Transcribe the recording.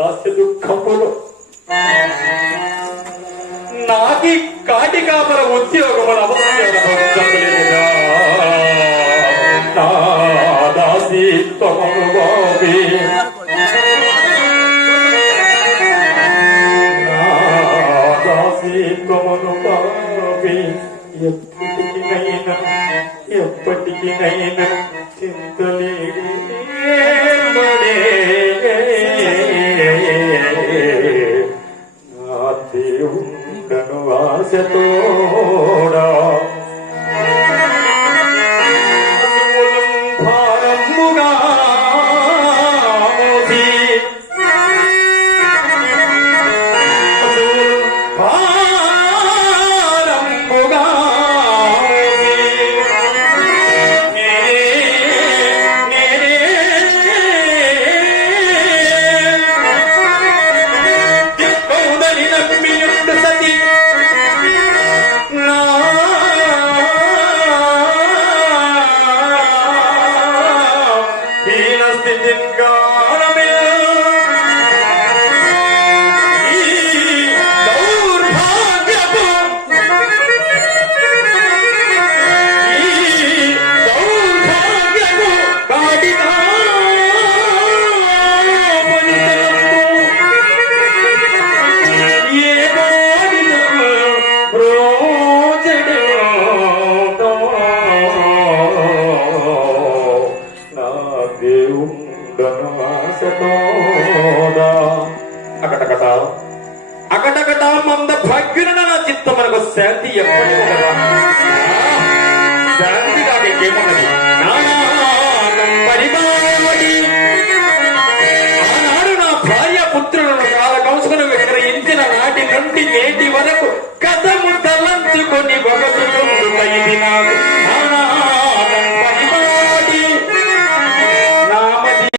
దాస్య దుఃఖములు నాకి కాటి కాపర ఉద్యోగములు అవసరమేదా నా దాసీత్వమును బాబి నా దాసీత్వమును బాబి ఎప్పటికినైనా చింతలేడే నా దేవుండను ఆశతోడా భారముగా అకటకట మంద భాగ్యున నా చిత్తమనకు శాంతి ఎప్పటి శాంతి కాకేమున్నది ఆనాడు నా భార్య పుత్రులను కాల కౌసుకుని విక్రయించిన నాటి నుండి నేటి